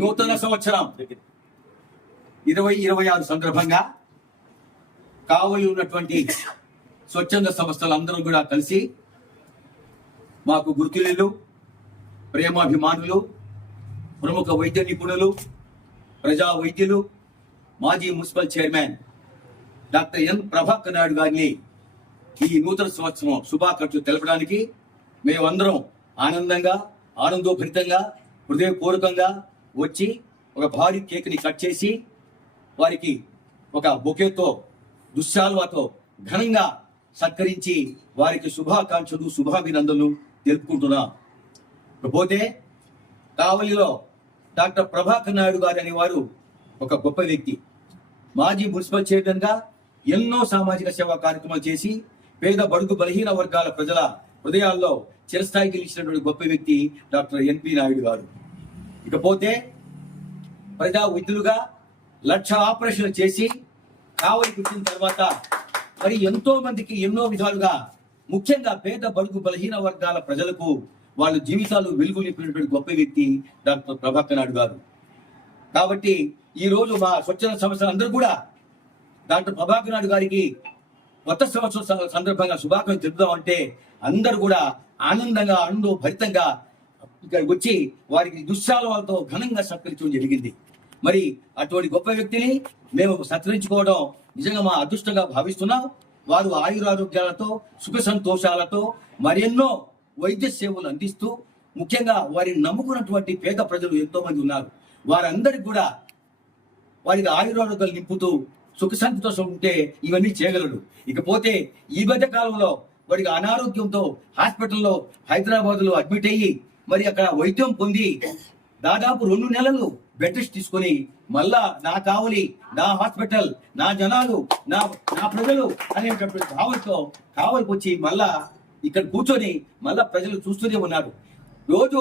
నూతన సంవత్సరం 2026 సందర్భంగా కావలి ఉన్నటువంటి స్వచ్ఛంద సంస్థలందరూ కూడా కలిసి మాకు గుర్తులు, ప్రేమాభిమానులు, ప్రముఖ వైద్య నిపుణులు, ప్రజా వైద్యులు, మాజీ municipal chairman doctor N Prabhakar Naidu గారిని ఈ నూతన సంవత్సరం శుభాకాంక్షలు తెలపడానికి మేమందరం ఆనందోభరితంగా హృదయపూర్వకంగా వచ్చి ఒక భారీ కేక్ ని కట్ చేసి వారికి ఒక బొకేతో దుశ్శాల్వాతో ఘనంగా సత్కరించి వారికి శుభాకాంక్షలు శుభాభినందనలు తెలుపుకుంటున్నాం. పోతే కావలిలో డాక్టర్ ప్రభాకర్ నాయుడు గారు అనేవారు ఒక గొప్ప వ్యక్తి. మాజీ మున్సిపల్ చైర్మన్ గా ఎన్నో సామాజిక సేవా కార్యక్రమాలు చేసి పేద బడుగు బలహీన వర్గాల ప్రజల హృదయాల్లో చిరస్థాయికి నిలిచినటువంటి గొప్ప వ్యక్తి డాక్టర్ ఎన్పి నాయుడు గారు. ఇకపోతే ప్రజా వైద్యులుగా 1,00,000 ఆపరేషన్లు చేసి కావలికి వచ్చిన తర్వాత మరి ఎంతో మందికి ఎన్నో విధాలుగా ముఖ్యంగా పేద బడుగు బలహీన వర్గాల ప్రజలకు వాళ్ళ జీవితాలు వెలుగు నింపినటువంటి గొప్ప వ్యక్తి డాక్టర్ ప్రభాకర్ నాయుడు గారు. కాబట్టి ఈ రోజు మా స్వచ్ఛంద సంస్థలు అందరూ కూడా డాక్టర్ ప్రభాకర్ నాయుడు గారికి కొత్త సంవత్సరం సందర్భంగా శుభాకాంక్షలు తెలుపుదామంటే అందరూ కూడా ఆనందోభరితంగా ఇక్కడ వచ్చి వారికి దుశ్శాలతో ఘనంగా సత్కరించడం జరిగింది. మరి అటువంటి గొప్ప వ్యక్తిని మేము సత్కరించుకోవడం నిజంగా మా అదృష్టంగా భావిస్తున్నాం. వారు ఆయురారోగ్యాలతో సుఖ సంతోషాలతో మరెన్నో వైద్య సేవలు అందిస్తూ ముఖ్యంగా వారిని నమ్ముకున్నటువంటి పేద ప్రజలు ఎంతో మంది ఉన్నారు. వారందరికి కూడా వారికి ఆయురారోగ్యాలు నింపుతూ సుఖ సంతోషం ఉంటే ఇవన్నీ చేయగలడు. ఇకపోతే ఈ మధ్య కాలంలో వాడికి అనారోగ్యంతో హాస్పిటల్లో హైదరాబాద్ లో అడ్మిట్ అయ్యి మరి అక్కడ వైద్యం పొంది దాదాపు 2 నెలలు బెడ్ రెస్ట్ తీసుకుని మళ్ళా నా కావలి, నా హాస్పిటల్, నా జనాలు, నా ప్రజలు అనేటటువంటి భావంతో కావలికి వచ్చి మళ్ళా ఇక్కడ కూర్చొని మళ్ళా ప్రజలు చూస్తూనే ఉన్నారు. రోజు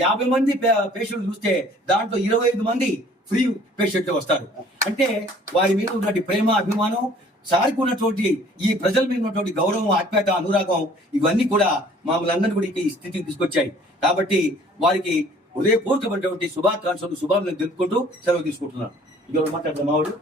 50 మంది పేషెంట్లు చూస్తే దాంట్లో 25 మంది ఫ్రీ పేషెంట్ వస్తారు. అంటే వారి మీద ఉన్నటువంటి ప్రేమ, అభిమానం, సారికి ఉన్నటువంటి ఈ ప్రజల మీద ఉన్నటువంటి గౌరవం, ఆత్మీయత, అనురాగం ఇవన్నీ కూడా మమ్మల్ని అందరినీ కూడా ఈ స్థితికి తీసుకొచ్చాయి. కాబట్టి వారికి హృదయపూర్వకమైనటువంటి శుభాకాంక్షలు శుభాలను తెలుపుకుంటూ సెలవు తీసుకుంటున్నాను. మాట్లాడతాం మావాడు